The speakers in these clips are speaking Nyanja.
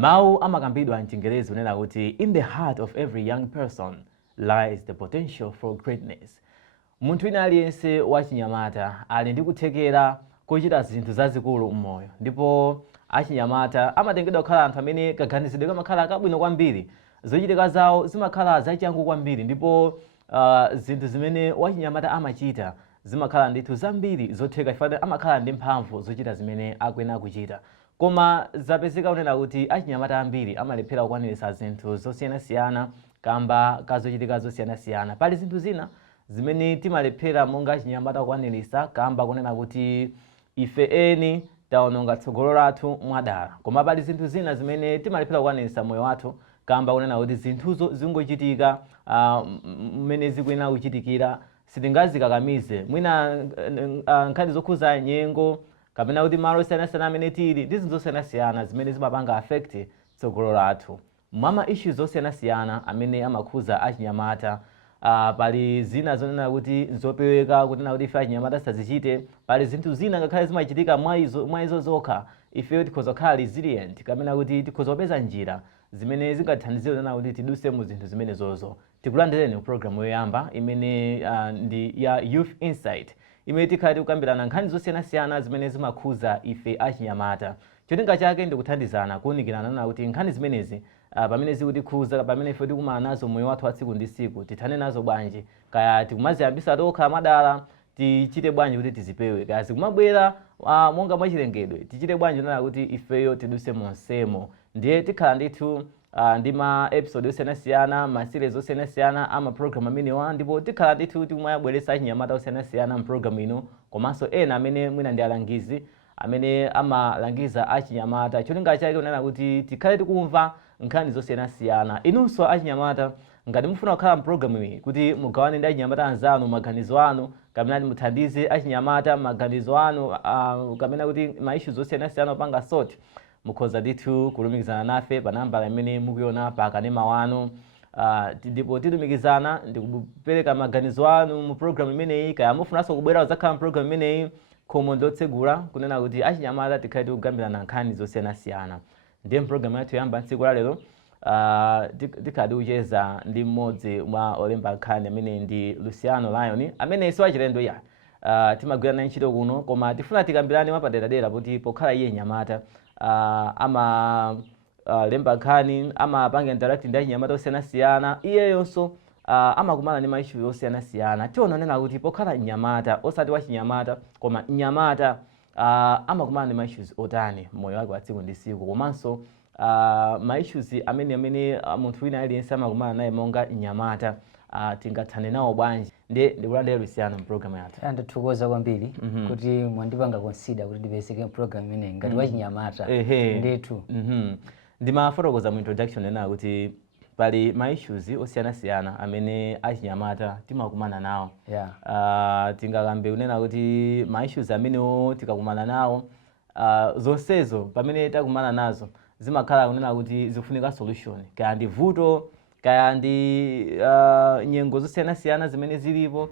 Mau amakambidwa mchingerezi unena kuti in the heart of every young person lies the potential for greatness. Munthu wina aliyense wachinyamata ali ndi kuthekera kuchita zinthu zazikulu m'moyo, ndipo achinyamata amatengedwa kukhala anthu amene kaganizidwe kamakhala kabwino kwambiri, zochitika zawo zimakhala zachangu kwambiri, ndipo zinthu zimene wachinyamata amachita zimakhala ndithu zambiri zotheka chifukwa amakhala ndi mphamvu zochita zimene akuyenera kuchita. Koma zapezeka unena kuti achinyamata ambiri amalephera kukwaniritsa zinthu zosiyanasiyana kamba kazochitika zosiyanasiyana. Pali zinthu zina zimene timalephera monga achinyamata kukwaniritsa kamba kunena kuti ife eni taononga tsogolo lathu mwadala. Koma pali zinthu zina zimene timalephera kukwaniritsa moyo wathu kamba kunena kuti zinthuzo zingochitika mmene zikuyenera kuchitikira, sitingazikakamize. Mwina nkhani zokhuza nyengo kapena kuti malo osiyanasiyana amene tili ndi zinthu zosiyanasiyana zimene zimapanga affect tsogolo lathu. Mwa issues zosiyanasiyana amene amakhuza achinyamata, pali zina zonena kuti nzopeweka kunena kuti ife achinyamata sazichite. Pali zinthu zina ngakhale zimachitika mwa izo zokha ife tikhoza kukhala resilient kapena kuti tikhoza kupeza njira zimene zingatithandizire kunena kuti tiduse mu zinthu zimene zozo. Tikulandireni programu yoyamba imene ndi ya Youth Insight, imene tikhala tikukambirana nkhani zosiyanasiyana zimene zimakhuza ife achinyamata. Cholinga chake ndikuthandizana kuwunikirana nena kuti nkhani zimenezi pamene zikutikhuza, pamene ife tikumana nazo moyo wathu wa tsiku ndi tsiku, tithane nazo bwanji. Kaya tikumaziyambisa tokha madala, tichite bwanji kuti tizipewe. Kaya zikumabwera monga mwachilengedwe, tichite bwanji nena kuti ifeyo tiduse monsemo. Ndiye tikhala ndithu ndi ma episode osiyanasiyana, ma series osiyanasiyana ama program amenewa, ndipo tikhala ndithu tikumabweretsa achinyamata osiyanasiyana mprogramu ino, komanso ena amene mwina ndi alangizi amene amalangiza achinyamata. Cholinga chake kunena kuti tikhale tikumva nkhani zosiyanasiyana. Inunso achinyamata ngati mufuna kukhala mprogramu iyi kuti mugawane ndi achinyamata anzanu maganizo anu, kapena muthandize achinyamata maganizo anu, kapena kuti ma issues zosiyanasiyana opanga sort, mukhoza ndithu kulumikizana nafe pa nambala imene mukuiona pa kanema wanu. Ndipo tilumikizana ndikupereka maganizo anu mu program imeneyi. Kaya mufunanso kubwera kudzakhala program imeneyi, khomo ndotsegula kunena kuti achinyamata tikhale tikugambirana nkhani zosiyanasiyana. Ndiye program yathu yoyamba tsiku la lero tikhala tikucheza ndi mmodzi mwa olemba nkhani amene ndi Luciano Lion, amene si wachilendo ya timagwira naye ntchito kuno, koma tifuna tikambirane mwapaderadera kuti pokhala iye nyamata lemba nkhani, amapanga interact ndi achinyamata osiyanasiyana, iyeyonso amakumana ndi ma issues osiyanasiyana. Tionanena kuti pokhala nyamata, osati wachinyamata koma nyamata, amakumana ndi ma issues otani moyo wake wa tsiku ndi tsiku, komanso ma issues amene munthu wina aliyense amakumana naye monga nyamata, tingathane nawo bwanji. Ndiye ndikulandira Luciano mprogramu yathu. Ndithokoza kwambiri kuti mwandipanga consider kuti ndipezeke program imeneyi ngati wachinyamata. Ndithu ndimafotokoza mu introduction ena kuti pali ma issues osiyanasiyana amene achinyamata timakumana nawo. Tingakambe kunena kuti ma issues amenewo tikakumana nawo, zonsezo pamene takumana nazo zimakhala kunena kuti zikufunika solution. Kaya ndi vuto, kaya ndi nyengo zosiyanasiyana zimene zilipo,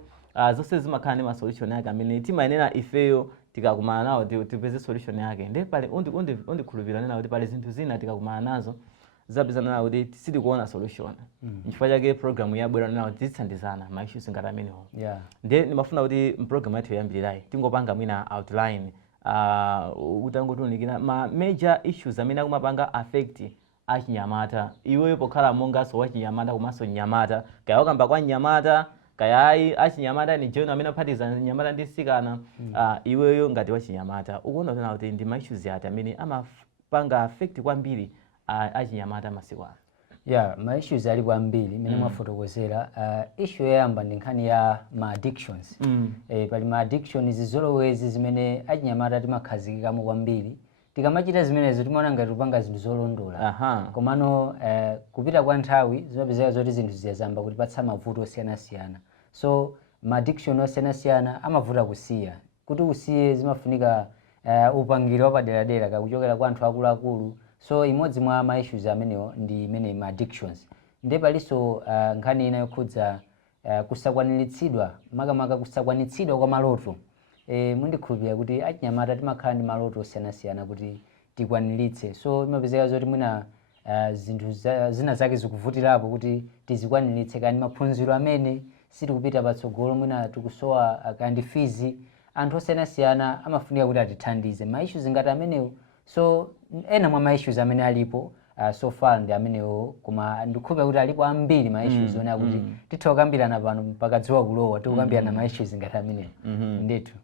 zonse zimakhala ndi ma solution yake amene timayenera ifeyo tikakumana nawo tipeze solution yake. Ndiye pali undikhulupirira nena kuti pali zinthu zina tikakumana nazo zapeza nena kuti sitikuona solution. N'chifukwa chake programu yabwera nena kuti tithandizana ma issues ngati amenewo. Ndiye ndimafuna kuti mprogramu yathu yoyambirirayi tingopanga mwina outline, utangotiunikira ma major issues amene akumapanga affect achinyamata. Iweyo pokhala monganso wachinyamata komanso nyamata, kaya wakamba kwa nyamata, kaya ayi achinyamata ni jono amene aphatiza nyamata ndi sikana, iweyo ngati wachinyamata ukuona tena kuti ndi ma issues ati amene amapanga affect kwambiri achinyamata masiku ano. Ma issues ali kwambiri imene mwafotokozera. Issue yoyamba ndi nkhani ya ma addictions. Pali ma addictions zolowezi zimene achinyamata timakhazikikamo kwambiri. Tikamachita zimenezo timaona ngati kupanga zinthu zolondola. Komano kupita kwa nthawi zimapezeka zoti zinthu ziyazamba kutipatsa mavuto osiyanasiyana. So ma addiction osiyanasiyana amavuta kusiya. Kuti usiye zimafunika upangiri wapaderadera kakuchokera kwa anthu akuluakulu. So imodzi mwa ma issues amenewo ndi imene ma addictions. Ndiye palinso nkhani ina yokhudza kusakwaniritsidwa, makamaka kusakwanitsidwa kwa maloto. Mundikhulupirira kuti achinyamata timakhala ndi maloto osiyanasiyana kuti tikwaniritse. So imapezeka zoti mwina zinthu zina zake zikuvutirapo kuti tizikwaniritse kani maphunziro amene sitikupita patsogolo mwina tikusowa kandi fizi anthu osiyanasiyana amafunika kuti atithandize ma issues ngati amenewo. So ena mwa ma issues amene alipo so far ndi amenewo, koma ndikhupa kuti alipo ambiri ma issues onera kuti titha kukambirana pano mpaka dzuwa kulowa tikukambirana ma issues ngati amenewo. Ndithu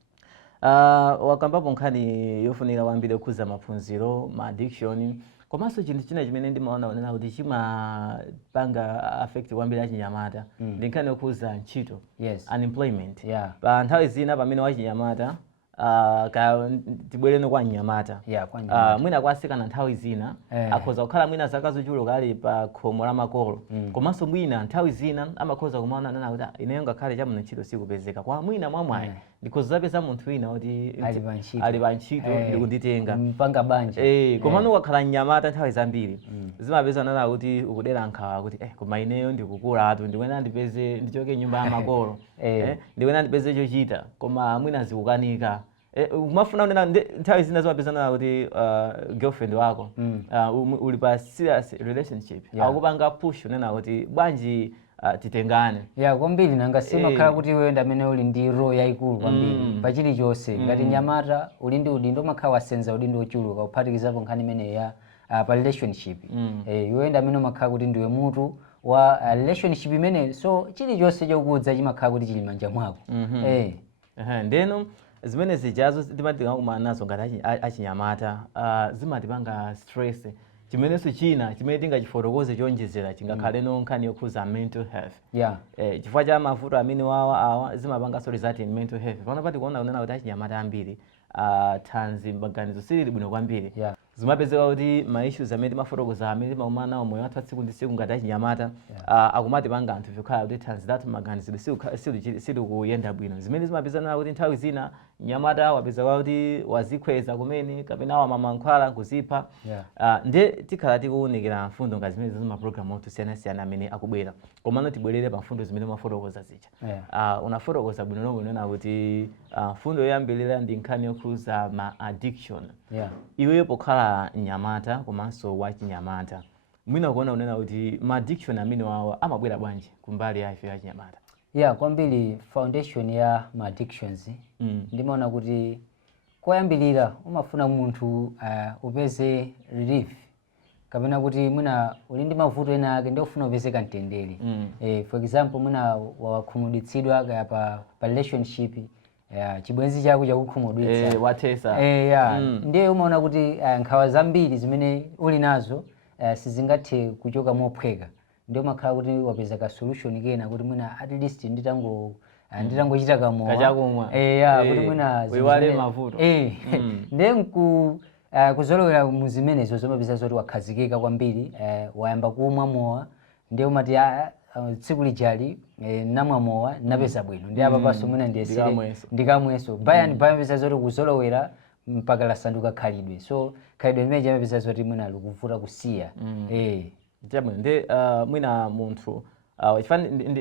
wakambapo nkhani yofunika kwambiri kukhuza maphunziro ma addiction, komanso chinthu china chimene ndimaona onena kuti chimapanga affect kwambiri achinyamata ndi nkhani yokhuza ntchito, unemployment. Pa nthawi zina pamene wachinyamata tibwereno kwa mnyamata mwina kwasikana nthawi zina akhoza kukhala mwina zaka zochuluka ali pa khomo la makolo, komanso mwina nthawi zina amakhoza kumaona nana kuti ineyo ngakhale chamuno ntchito sikupezeka kwa mwina mwamwayi ndikhoza zapeza munthu wina kuti ali pa ntchito ndikunditenga mpanga banja. Komano wakhala mnyamata nthawi zambiri zimapeza nana kuti ukudera nkhawa kuti koma ineyo ndikukula atu ndikwena ndipeze ndichoke nyumba ya makolo ndikwena ndipeze chochita, koma mwina zikukanika umafuna unena nthawi zina zimapeza nana kuti girlfriend wako uli pa serious relationship akupanga push unena kuti bwanji titengane. Kwambiri nanga simakhala kuti iwe ndamene uli ndi role yayikulu kwambiri pa chilichonse ngati nyamata uli ndi udindo umakhala wasenza udindo ochuluka kuphatikizapo nkhani imene ya pa relationship. Iwe ndamene umakhala kuti ndiwe mutu wa relationship imene, so chilichonse chokudza chimakhala kuti chili manja mwako. Ndeno zimene zijazo timakumana nazo ngati achinyamata zimatipanga stress. Chimenenso china chimene tingachifotokoze chonjezera chingakhale nkhani yokhuza mental health. Chifukwa cha mavuto amene awa zimapanga result in mental health. Pano pati kuona unena kuti achinyamata ambiri thanzi maganizo silili bwino kwambiri. Zimapezeka kuti ma issues amene timafotokoza amene timakumana nawo moyo wathu tsiku ndi tsiku ngati achinyamata akumatipanga anthu vikhala kuti thanzi lathu maganizo sili kuyenda bwino. Zimene zimapezana kuti nthawi zina nyamata wapezeka kuti wazikhweza kumene kapena wamamankhwala kuzipha. Nde tikhala tikuwunikira mfundo ngati zimene zima program osiyanasiyana amene akubwera, komano tibwerere pa mfundo zimene umafotokoza zija. Unafotokoza bwino lomwe unena kuti mfundo yoyambirira ndi nkhani yokhuza ma addiction. Iweyo pokhala mnyamata komanso wachinyamata mwina kuona unena kuti ma addiction amene wawa amabwera bwanji kumbali ya ife yachinyamata? Kwambiri foundation ya ma addictions ndimaona kuti koyambirira umafuna munthu upeze relief kapena kuti mwina uli ndi mavuto ena ake ndi ufuna upezeka mtendere. For example mwina wakhumudwitsidwa pa relationship, chibwenzi chako chakukhumudwitsa wathesa. Ndiye umaona kuti nkhawa zambiri zimene uli nazo sizingathe kuchoka mophweka, ndio makhala kuti wapeza ka solution kena kuti mwina at least nditangochita kamowa kuti mwina wiwale mavuto. Ndiye kuzolowera muzimenezo zomapeza zoti wakhazikika kwambiri, wayamba kumwa mowa ndiye umati tsiku lijali namwa mowa napeza bwino ndi apa paso mwina ndiyesere ndikamweso bayapeza zoti kuzolowera mpaka lasanduka khalidwe. So khalidwe limene chamapeza zoti mwina likuvuta kusiya. Ndi mwina munthu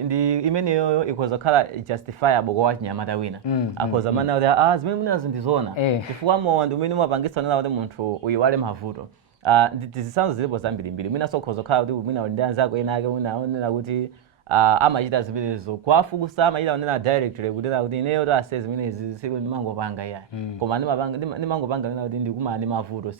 ndi imeneyo ikhoza khala justifiable kwa wachinyamata wina akhoza mana kuti zimene munazo ndizona chifukwa mowa ndi umene umapangisa nena kuti munthu uyiwale mavuto. Tizisanzo zilipo zambirimbiri mwina sokhoza khala kuti mwina uli ndi anzako ena ake mwina onena kuti amachita zimenezo kwafukusa amachita onena directly kutena kuti ineyo tase zimenezi siku ndimangopanga iyayi koma ndimangopanga nena kuti ndikumana ndi mavuto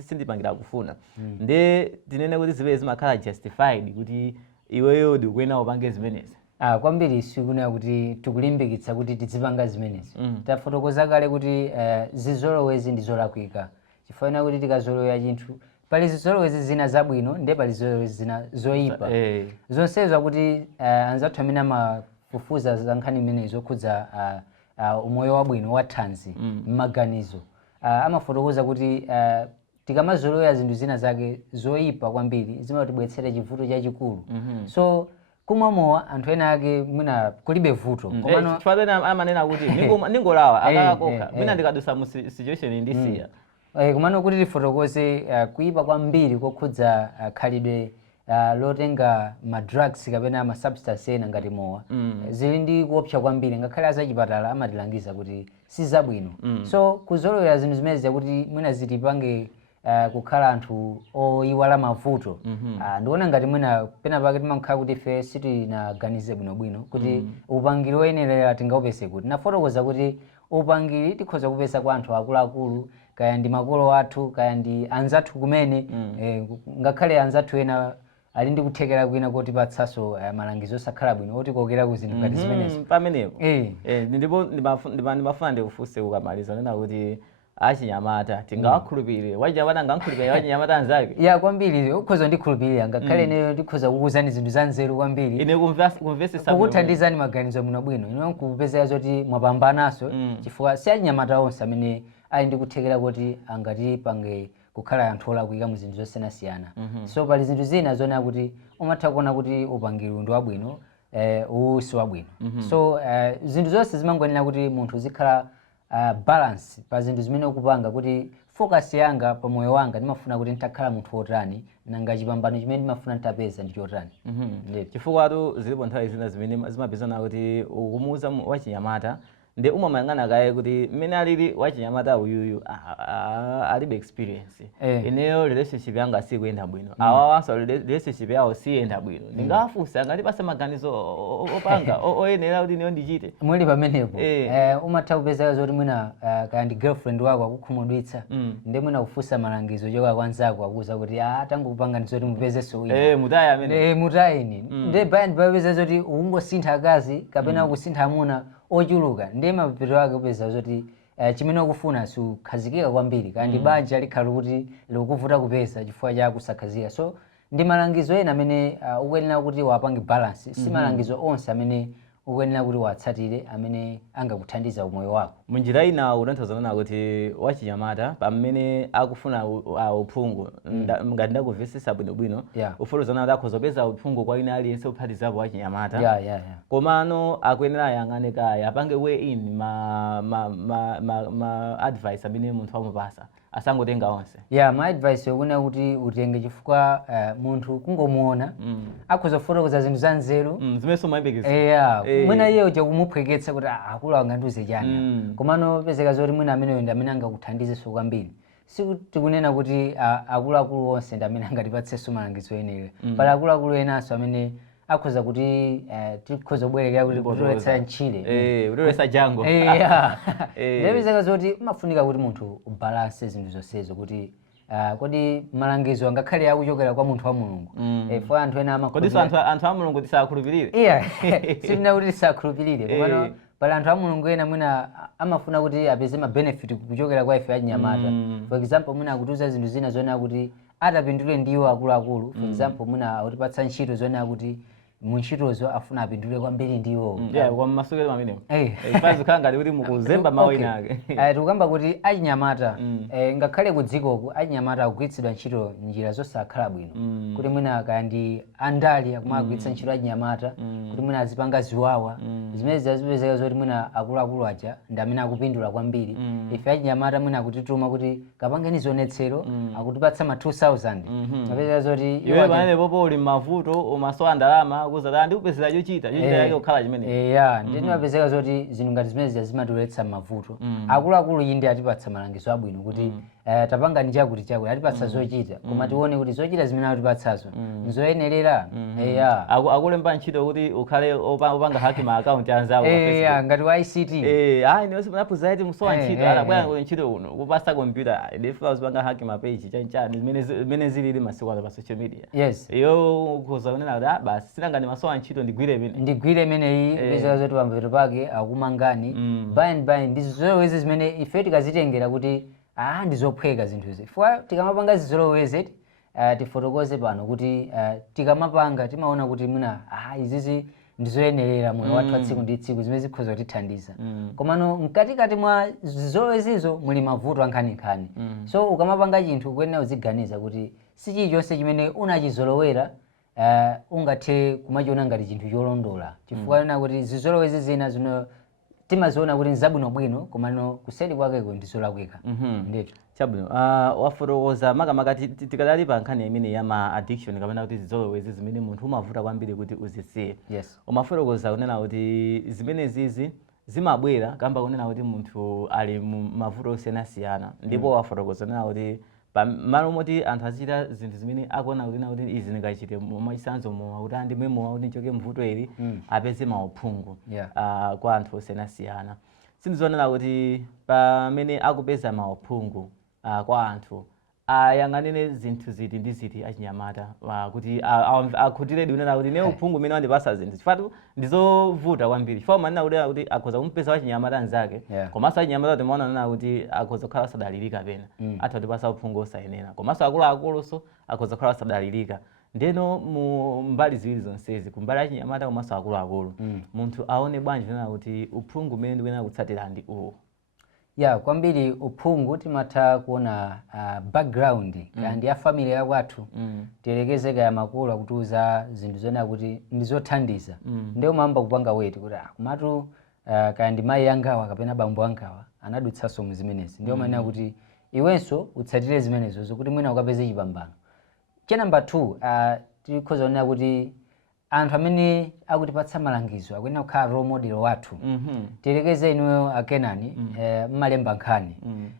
sindipangira kufuna. Ndi tinene kuti zimene zimakhala justified kuti iweyo ndikukwena upange zimenezi. Kwambiri sikunena kuti tikulimbikitsa kuti tizipanga zimenezi. Tafotokoza kale kuti zizolowezi ndi zolakwika, chifukwa kuti tikazolowera chinthu pali zizolowezi zina zabwino ndi pali zizolowezi zina zoyipa. Zonsezo kuti anzathu amene amafufuza za nkhani imene zokhudza umoyo wabwino wa thanzi m'maganizo amafotokoza kuti tikamazolowera zinthu zina zake zoyipa kwambiri zimatibwetsera chivuto chachikulu. So kumwa mowa anthu ena ake mwina kulibe vuto komano chifukwa amanena kuti ningolawa akakakoka mwina ndikadusa mu situation ndisiya. Kumano kuti tifotokoze kuyipa kwambiri kokhudza khalidwe lotenga ma drugs kapena ma substance ena ngati mowa zili ndi kuopsa kwambiri, ngakhale azachipatala amatilangiza kuti si zabwino. So kuzolowera zinthu zimene zakuti mwina zitipange kukhala anthu oyiwala mavuto. Ndiona ngati mwina pena pake timakhala kuti ife sitinaganize bwinobwino kuti upangiri woyenera tingaupese kuti. Nafotokoza kuti upangiri tikhoza kupeza kwa anthu akuluakulu, kaya ndi makolo athu, kaya ndi anzathu kumene, ngakhale anzathu ena ali ndi kuthekera kwina kuti patsaso malangizo osakhala bwino otikokera ku zinthu ngati zimenezo. Pamenepo ndipo ndimafuna ndikufunse ukamaliza nena kuti achinyamata tingawakhulupirire, wachinyamata angakhulupirire wachinyamata anzake? Ya kwambiri ukhoza ndikhulupirira, ngakhale ine ndikhoza kukuuzani zinthu za nzeru kwambiri. Ine kumvesesa kukuthandizani maganizo bwinobwino, ine kupezeka zoti mwapambanaso chifukwa si achinyamata onse amene ali ndi kuthekera kuti angatipange kukhala anthu olakwika mu zinthu zosiyanasiyana. So pali zinthu zina zonena kuti umatha kuona kuti upangiri ndi wabwino, uwu si wabwino. So zinthu zonse zimangoyenera kuti munthu uzikhala balance pa zinthu zimene ukupanga, kuti focus yanga pa moyo wanga ndimafuna kuti nditakhala munthu wotani, nanga chipambano chimene ndimafuna nditapeza ndi chotani. Chifukwa zilipo nthawi zina zimene zimapezana kuti ukumuuza wachinyamata ndi umamayang'ana kaye kuti mmene alili wachinyamata uyuyu alibe experience. Ineyo relationship yanga sikuyenda bwino, awawanso relationship yawo siyenda bwino. Ndingawafunsa ngatipase maganizo opanga oyenera kuti niyo ndichite. Muli pamenepo umatha kupezeka zoti mwina kaya ndi girlfriend wako akukhumudwitsa, ndi mwina kufunsa malangizo choka kwanzako akuza kuti tangokupanga ndizoti mupezeso wina. Mutayi amene. Mutayini. Ndi band papeza zoti ungosintha akazi kapena kusintha amuna ochuluka, ndi mapepero ake kupeza zoti chimene ukufuna sukhazikika kwambiri, kandi banja likhala kuti likuvuta kupeza chifukwa cha kusakhazika. So ndi malangizo ena amene ukuyenera kuti wapange balance, si malangizo onse amene ukuyenera kuti watsatire amene angakuthandiza umoyo wako. Munjira ina utanthauza kuti wachinyamata pamene akufuna uphungu, ngati ndakuvesesa bwinobwino, ufotokozana kuti akhoza uphungu kwa ina aliyense kuphatikizapo wachinyamata. Komano akuyenera ayang'ane kaya apange way in ma advice amene munthu amupasa, asangotenga onse. Ma advice yokuyenera kuti utenge chifukwa munthu kungomuona akhoza kufotokoza zinthu za nzeru zimene sumayembekeza. Mwina iye uja kumuphweketsa kuti akulu angandiuze chani, komano pezeka zoti mwina ameneyo ndi amene angakuthandizenso kwambiri. Sikuti kunena kuti akuluakulu onse ndi amene angatipatsenso malangizo enera. Pali akuluakulu enanso amene akhoza kuti tikhoza kubwerekera kuti kutoletsa ntchire, kutoletsa jango. Ndipezeka zoti mafunika kuti munthu ubalance zinthu zonsezo, kuti kodi malangizo angakhale akuchokera kwa munthu wa Mulungu. Fo anthu ena amakhulupirira. Kodi anthu a Mulungu tisakhulupirire? Sina kuti tisakhulupirire, komano pali anthu a Mulungu ena mwina amafuna kuti apeze ma benefit kuchokera kwa ife achinyamata. For example mwina akutiuza zinthu zina zonena kuti atapindule ndiwo akuluakulu. For example mwina akutipatsa ntchito zonena kuti munchitozo afuna apindule kwambiri ndiwo. Kwa masukelo amene. Pazi khanga kuti mukuzemba mawu ina ake. Tikukamba kuti achinyamata ngakhale ku dzikoku achinyamata akugwiritsidwa ntchito njira zosakhala bwino. Kuti mwina kandi andali akumagwiritsa ntchito achinyamata kuti mwina azipanga ziwawa. Zimene zazipezeka zoti mwina akuluakulu aja ndi amene akupindula kwambiri. Ife achinyamata mwina akutituma kuti kapangeni zionetsero, akutipatsa ma 2000. Apezeka zoti iwe pamene popo uli mavuto umasowa ndalama kuzala ndi kupezera chochita yake okhala chimene. Ndi mapezeka zoti zinthu ngati zimene zimatoletsa mavuto. Akuluakulu indi atipatsa malangizo abwino kuti tapanga ni chakuti atipatsa zochita, koma tione kuti zochita zimene atipatsazo nzoyenerera. Akulemba ntchito kuti ukhale opanga haki ma account anzawo pa Facebook. Ngati wa ICT. Inonse munaphunzira kuti musowa ntchito bwana kuti ntchito uno kupasa computer ndifa uzipanga haki ma page chanchani zimene zilili masiku ano pa social media. Iyo ukhoza kunena kuti basi sinanga ndi masowa ntchito ndigwire imeneyi. Pezeka zoti pampeto pake akumangani by ndi zolowezi zimene ife tikazitengera kuti ndizophweka zinthuzi. Fwa tikamapanga zizolowezi tifotokoze pano kuti tikamapanga timaona kuti mwina izizi ndizoyenerera moyo wathu wa tsiku ndi tsiku zimene zikhoza kutithandiza. Komano mkatikati mwa zolowezizo muli mavuto ankhaninkhani. So ukamapanga chinthu kuyenera uziganiza kuti si chilichonse chimene unachizolowera ungathe kumachiona ngati chinthu cholondola, chifukwa ena kuti zizolowezi zina zino timaziona kuti nzabwinobwino komano kuseri kwakeko ndizolakwika. Ndithu chabwino. Wafotokoza makamaka tikadali pa nkhani imene ya ma addiction kapena kuti zizolowezi zimene munthu umavuta kwambiri kuti uzisiye. Umafotokoza kunena kuti zimene zizi zimabwera kamba kunena kuti munthu ali mavuto osiyanasiyana, ndipo wafotokoza kunena kuti pamalo moti anthu azichita zinthu zimene akuona kuti izi ndingachite mwachisanzo mowa kuti andi memowa kuti nchoke mvuto ili apeze mauphungu kwa anthu osiyanasiyana. Sindizonena kuti pamene akupeza mauphungu kwa anthu ayang'anire zinthu ziti ndi ziti achinyamata kuti akhutiredu unena kuti ne uphungu umene wandipasa zinthu chifatu ndizovuta kwambiri chifukwa manena kuti akhoza kumpeza wachinyamata anzake komanso achinyamata kuti maona nena kuti akhoza kukhala osadalirika pena atha kutipasa uphungu osayenera komanso akuluakuluso akhoza kukhala osadalirika. Ndeno mu mbali ziwiri zonsezi kumbali achinyamata komanso akuluakulu munthu aone bwanji nena kuti uphungu umene ndikuyenera kutsatira ndi uwu. Kwambiri uphungu timatha kuona background kandi ya family ya kwathu tielekeze kaya makulu akutiuza zinthu zona kuti ndizothandiza ndio mamba kupanga weti kuti kumatu kaya ndi mayi yangawa kapena bambo angawa anadutsanso mu zimenezi ndio maana kuti iwenso utsatire zimenezo zokuti mwina ukapeze chipambano. Cha number 2 tikhoza kuona kuti anthu amene akutipatsa malangizo akuyenera kukhala role model wathu. Tielekeze inuyo akenani mmalemba nkhani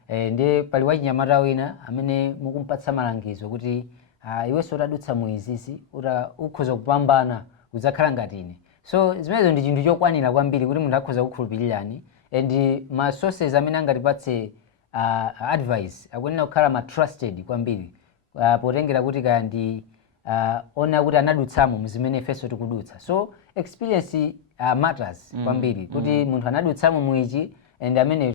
ndi pali wachinyamata wina amene mukumpatsa malangizo kuti iwenso utadutsa muizizi ukhoza kupambana udzakhala ngati ine. So zimenezo ndi chinthu chokwanira kwambiri kuti munthu akhoza kukhulupirirani and ma sources amene angatipatse advice akuyenera kukhala ma trusted kwambiri potengera kuti kaya ndi ona kuti anadutsamo mzimene ifenso tikudutsa. So experience matters kwambiri kuti munthu anadutsamo muichi and amene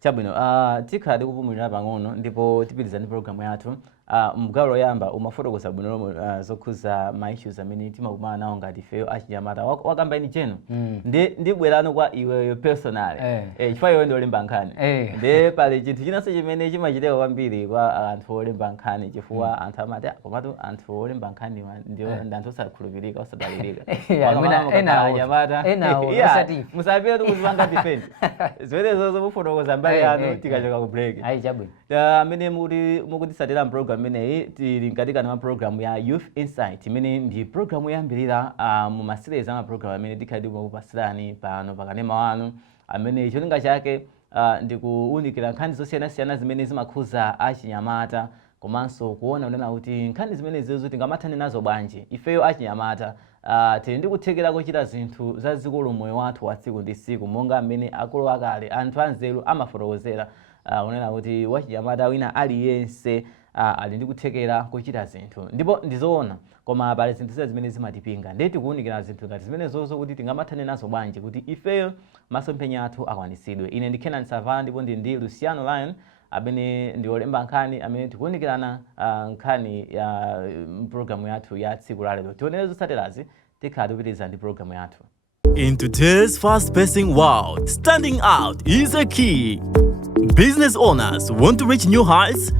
Chabwino tikhala tikupumulira pang'ono ndipo tipitiriza ndi programu yathu. Mgawo loyamba umafotokoza bwino zokhuza ma issues amene timakumana nawo ngati ifeyo achinyamata wakamba ini cheno ndibwerano kwa iweyo personal chifukwa iwe ndi olemba nkhani ndi pali chinthu chinanso chimene chimachitika kwambiri kwa anthu olemba nkhani chifukwa anthu amati komatu anthu olemba nkhani ndi anthu osakhulupirika osadalirika musapire tikuzipanga defend zimenezo zomufotokoza mbali yanu tikachoka ku break. Amene mukutisatira program imeneyi tili mkatikati mwa programu ya Youth Insight imene ndi programu yoyambirira mu maseries ama program amene tikhala tikupasirani pano pakanema wanu amene cholinga chake ndikuunikira nkhani zosiyanasiyana zimene zimakhuza achinyamata komanso kuona unena kuti nkhani zimene zizo tingamathane nazo bwanji ifeyo achinyamata tili ndikuthekera kuchita zinthu zazikulu moyo wathu wa tsiku ndi tsiku monga amene akulu akale anthu anzeru amafotokozera unena kuti wachinyamata wina aliyense ali ndikuthekera kuchita zinthu ndipo ndizoona koma pali zinthu zimene zimatipinga ndi tikuunikira zinthu ngati zimenezozo kuti tingamathane nazo bwanji kuti ifeyo masomphenya athu akwanisidwe. Ine ndi Kenan Savana ndipo ndi Luciano Lion amene ndi olemba nkhani amene tikuunikirana nkhani ya programu yathu ya tsiku la lero. Tionere zotsatirazi tikhala tikupitiriza ndi programu yathu. In today's fast-pacing world, standing out is a key. Business owners want to reach new heights?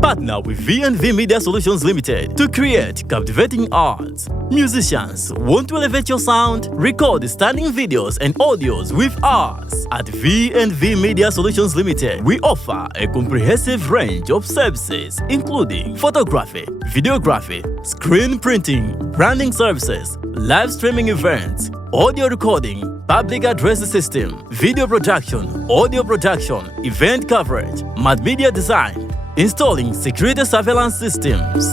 Partner with V&V Media Solutions Limited to create captivating ads. Musicians want to elevate your sound? Record stunning videos and audios with us. At V&V Media Solutions Limited, we offer a comprehensive range of services including photography, videography, screen printing, branding services, live streaming events, audio recording, public address system, video production, audio production, event coverage, multimedia design, installing security surveillance systems.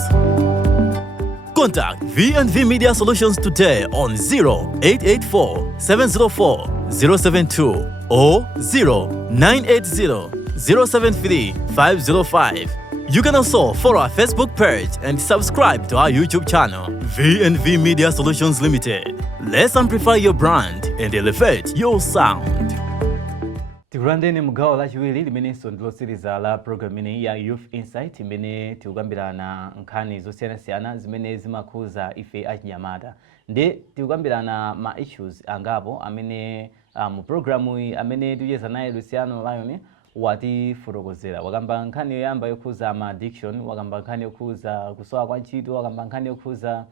Contact V&V Media Solutions today on 0884 704 072 or 0980 073 505. You can also follow our Facebook page and subscribe to our YouTube channel, V&V Media Solutions Limited. Let's amplify your brand and elevate your sound. Tikulandeni mugawo lachiwiri limenenso ndilosiriza la program ineyi ya Youth Insight imene tikukambirana nkhani zosiyanasiyana zimene zimakhuza ife achinyamata. Ndi tikukambirana ma issues angapo amene mu programu iyi amene tikucheza naye Luciano Lion watifotokozera. Wakamba nkhani yoyamba yokhuza ma addiction, wakamba nkhani yokhuza kusowa kwa ntchito, wakamba nkhani yokhuza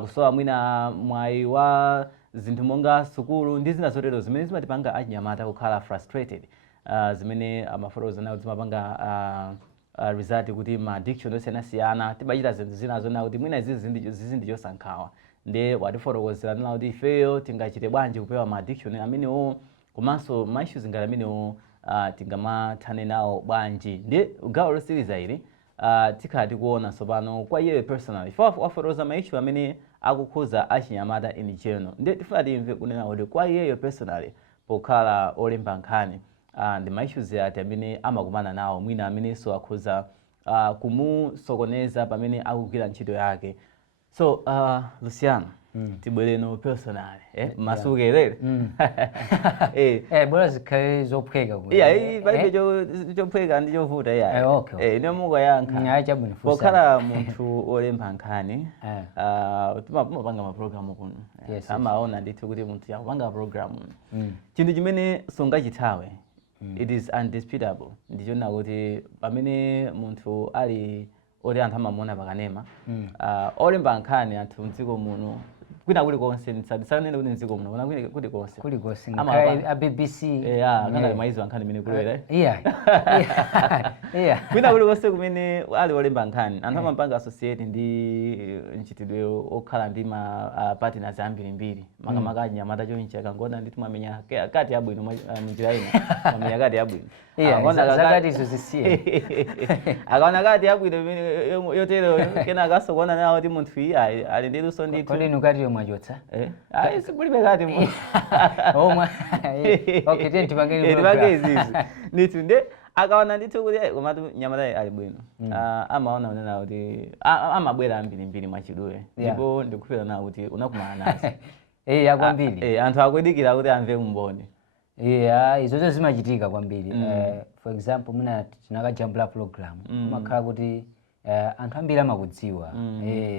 kusowa mwina mwayi wa zinthu monga sukulu ndi zina zotero zimene zimatipanga achinyamata kukhala frustrated, zimene amafotokoza nawo zimapanga result kuti ma addiction osiyanasiyana timachita zinthu zina zona kuti mwina zizi ndi chosankhawa ndi watifotokozera nena kuti ifeyo tingachite bwanji kupewa ma addiction amenewo komanso ma issues ngati amenewo tingamathane nawo bwanji. Ndi gawo losiriza ili tikhala tikuona tsopano kwa iyeyo personally ife wafotokoza ma issue amene akukhuza achinyamata in general, ndi tifuna timve kunena kuti kwa iyeyo personally pokhala olemba nkhani ndi ma issues ati amene amakumana nawo mwina amenenso akhuza kumusokoneza pamene akugwira ntchito yake. So Luciano, tibwereno personally masukelere bora zikhale zophweka kuti palibe chophweka ndi chovuta okay. Ine mungoyankha chabwino pokhala munthu olemba nkhani timapanga maprogramu kuno amaona ndithu kuti munthu yakupanga programu chinthu chimene sungachithawe it is undisputable ndichona kuti pamene munthu ali oti anthu amamuona pakanema olemba nkhani anthu mdziko muno kwina kulikonse ndisanene kuti mdziko muno kuna kulikonse ngakhale a BBC ngana maizo nkhani imene kulera kwina kulikonse kumene ali olemba nkhani anthu amapanga associate ndi nchitidwe okhala ndi ma partners ambirimbiri makamaka anyamata chonchi kangona ndithu mamenya kati yabwino munjira ina mamenya kati yabwino zakatizo zisiye akaona kati yabwino yotero kena akasokona nawo kuti munthu iyi ali ndi luso ndithu kodi nukati mwachotsa sibulibe kati okay then tipange izizi ndithu nde akaona ndithu kuti komatu nyamata ali bwino amaona unena kuti amabwera ambirimbiri mwachidule ndipo ndikukhulupirira nawo kuti unakumana nazo yakwambiri anthu akudikira kuti amve umboni izozo zimachitika kwambiri for example muna tinakajambula program makhala kuti anthu ambiri amakudziwa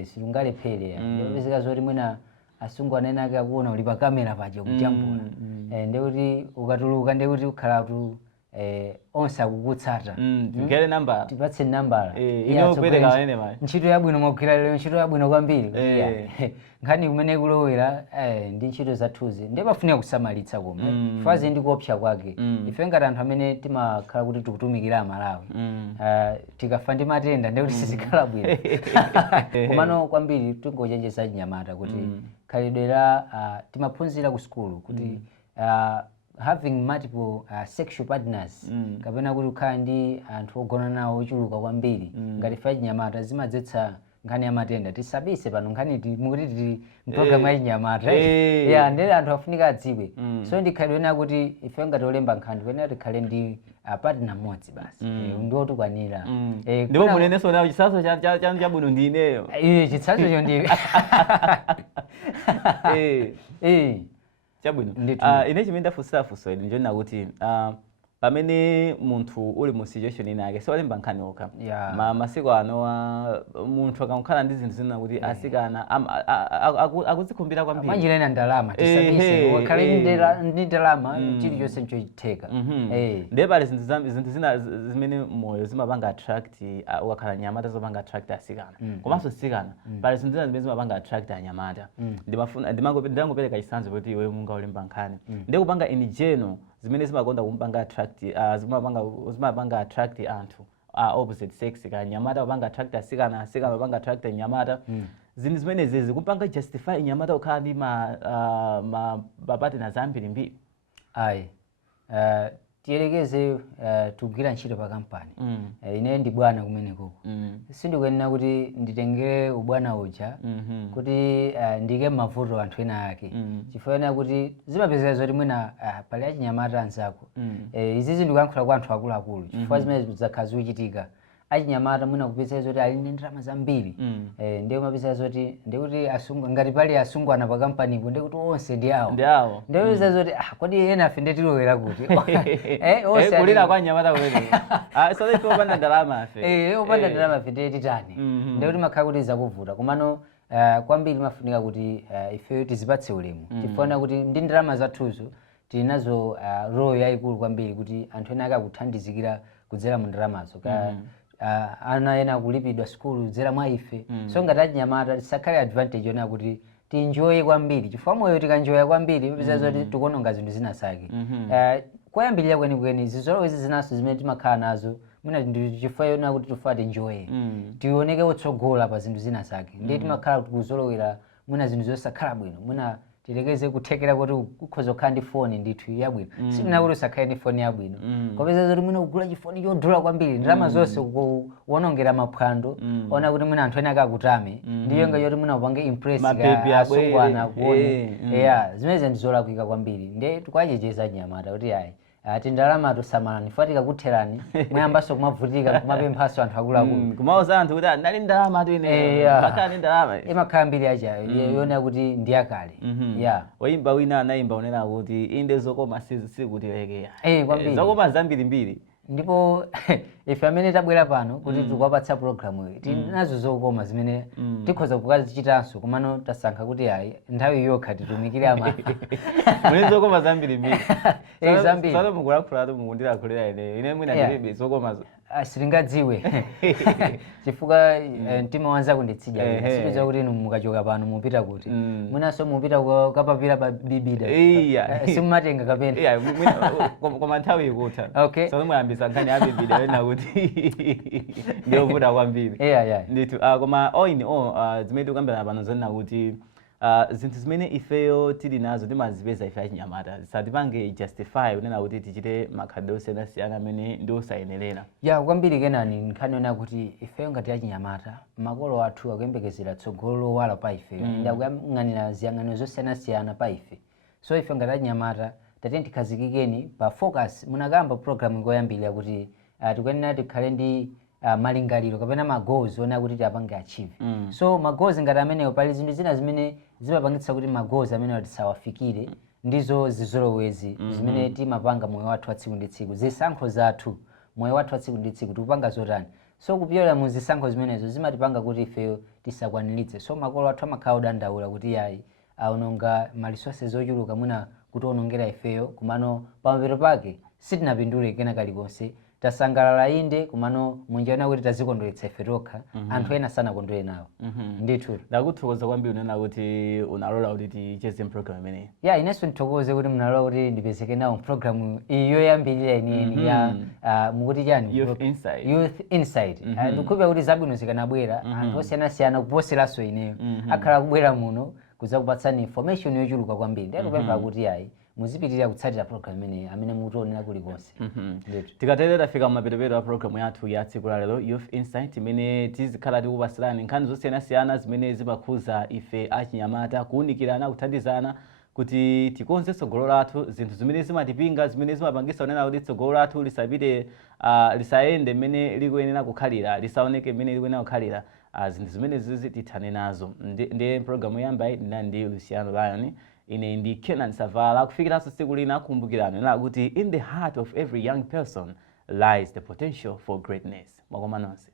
silungalephere ndiyopezeka zoti mwina asungwana ena ake akuona uli pa kamera paja kujambula ndikuti ukatuluka ndikuti ukhala tu onse akukutsata tigere nambala tipatse nambala inopereka wanene mali ntchito yabwino mwagwira lero ntchito yabwino kwambiri nkhani kumene kulowera ndi ntchito zathuzi ndi pafunika kusamalitsa koma fazi ndi kuopsa kwake ife ngati anthu amene timakhala kuti tikutumikira amalawi tikafa ndi matenda ndikuti sizikhala bwino komano kwambiri tingochenjeza chinyamata kuti khalidwe la timaphunzira ku skulu kuti having multiple sexual partners kapena kuti ukhala ndi anthu ogona nawo ochuluka kwambiri ngati ife achinyamata zimadzetsa nkhani ya matenda tisabise pano nkhani mukuti tili mpulogalamu ya chinyamata ndere anthu afunika adziwe so ndikhalidwe ena kuti ife ngati olemba nkhani kuyenera tikhale ndi partner mmodzi basi ndiwo tukwanira ndipo munenenso nawo chitsanzo chanu chabwino ndi ineyo chitsanzocho ndi chabwino ine chimene ndafunsafunso ine ndichonena kuti pamene munthu uli mu situation ina yake solemba nkhani okha masiku ano munthu akakhala ndi zinthu zina kuti asikana akuzikhumbira kwambiri manjira ina ndalama tisabise wakhale ndi ndalama chilichonse nchochitheka ndiye pali zinthu zina zimene moyo zimapanga attract ukakhala nyamata zimapanga attract asikana komanso sikana pali zinthu zina zimene zimapanga attract anyamata ndimangopereka chitsanzo kuti iwe munga olemba nkhani ndiye kupanga in general zimene zimakonda kumpanga attract zimapanga attract anthu opposite sex ka nyamata wapanga attract asikana wapanga attract nyamata zinthu zimene zizi kupanga justify nyamata ukhala ndi ma partners ambirimbiri ayi tiyelekeze tugwira ntchito pa kampani ine ndi bwana kumeneko sindikuyenera kuti nditengere ubwana uja kuti ndike mavuto anthu ena ake chifukwa kuti zimapezeka zoti mwina pali achinyamata anzako izizi ndikuyankhula kwa anthu akuluakulu chifukwa zimene zakhala zikuchitika achinyamata mwina kupezeka zoti ali ndi ndalama zambiri ndiye umapezeka zoti ndikuti ngati pali asungwana pa kampanipo ndikuti onse ndi awo ndiye upezeka zoti kodi ena afe ndetilowera kuti kulira kwa nyamata kumene solefe opanda ndalama afe opanda ndalama afe ndiye titani ndikuti makhala kuti zakuvuta komano kwambiri mafunika kuti ifeyo tizipatse ulemu tifuna kuti ndi ndalama zathuzo tili nazo role yayikulu kwambiri kuti anthu ena ake akuthandizikira kudzera mu ndalamazo ana ena kulipidwa skulu kudzera mwa ife so ngati achinyamata tisakhale advantage yona kuti tienjoye kwambiri chifukwa moyo tikanjoya kwambiri popeza zoti tikuononga zinthu zina zake kwayambirira kwenikweni zizolowezi zinaso zimene timakhala nazo mwina chifukwa yona kuti tifuna tienjoye tioneke otsogola pa zinthu zina zake ndiye timakhala kuti kuzolowera mwina zinthu zosakhala bwino mwina tilekeze kuthekera kuti ukhoza kukhala ndi foni ndithu yabwino sina kuti usakhale ndi foni yabwino kopeza zoti mwina ugula chifoni chodula kwambiri ndalama zonse kuwonongera maphwando ona kuti mwina anthu ena akakutame ndiyo nga yoti mwina upange impress asungwana kuone zimene ndizolakwika kwambiri nde tikwachenjeza anyamata kuti ayi ati ndalama tosamalani fatika kutherani mwayambaso kumavutika kumapemphaso anthu akuluakulu kumauza anthu kuti ndali ndalama tu ine pakani ndalama imakhala mbiri achayo yona kuti ndiyakale woyimba wina anayimba unena kuti inde zokoma sikutilekeya kwambiri zokoma zambirimbiri ndipo ife amene tabwera pano kuti tikuwapatsa programu iyi tinazo zokoma zimene tikhoza kukazichitanso komano tasankha kuti ayi nthawi yokha titumikire amayi muli zokoma zambirimbiri zambiri salo mukulaphulatu mukundilakhulira ineyo ine mwina ndilibe zokomazo silingadziwe chifukwa mtima wanza kunditsidya sikudziwa kuti inu mukachoka pano mupita kuti mwinanso mupita kapapira pa bibida simumatenga kapena koma nthawi ikutha salo mwayambisa nkhani ya bibida wena kuti ndiyovuta kwambiri ndithu koma all in all zimene tikukambirana pano zonena kuti zinthu zimene ifeyo tili nazo timazipeza ife achinyamata zisatipange justify kunena kuti tichite makhalidwe osiyanasiyana amene ndi osayenerera kwambiri kenani nkhani yona kuti ifeyo ngati achinyamata makolo athu akuyembekezera tsogolo lowala pa ifeyo ndi akuyang'anira ziyang'aniro zosiyanasiyana pa ife so ife ngati achinyamata tatiyeni tikhazikikeni pa focus munakamba program ikoyambirira kuti tikuyenera tikhale ndi malingaliro kapena magoals ona kuti tiapange achieve so magoals ngati amenewo pali zinthu zina zimene zimapangitsa kuti magoals amenewo tisawafikire ndizo zizolowezi zimene timapanga moyo wathu wa tsiku ndi tsiku zisankho zathu moyo wathu wa tsiku ndi tsiku tikupanga zotani so kupyola mu zisankho zimenezo zimatipanga kuti ifeyo tisakwaniritse so makolo athu amakhala odandaula kuti yayi aononga ma resources ochuluka mwina kuti onongera ifeyo kumano pamapeto pake sitinapindule kena kalikonse tasangalala inde kumano munjaona kuti tazikondweretsa ife tokha anthu ena sanakondwere nawo ndithu ndakuthokoza kwambiri unena kuti unalola kuti ticheze program imeneyi inenso ndithokoze kuti munalola kuti ndipezeke nawo program iyi yoyambirira iniyeni ya mukuti chani youth insight ndikukhulupirira kuti zabwino zikanabwera anthu osiyanasiyana kuposeranso ineyo akhala kubwera muno kuzakupatsani information yochuluka kwambiri ndikupempha kuti ayi muzipitirira kutsatira program imeneyi amene mukutionera kulikonse tikatere tafika mmapeto a program yathu ya tsiku la lero youth insight imene tizikhala tikupasirani nkhani zosiyanasiyana zimene zimakhuza ife achinyamata kuwunikirana kuthandizana kuti tikonze tsogolo lathu zinthu zimene zimatipinga zimene zimapangisa kunena kuti tsogolo lathu lisapite lisayende mmene likuyenera kukhalira lisaoneke mmene likuyenera kukhalira zinthu zimene zizi tithane nazo ndiye program yoyambayi ndi Luciano Lion ine ndi Kenan Savala kufikiranso tsiku lina kumbukirani nena kuti in the heart of every young person lies the potential for greatness. Mwakoma nonse.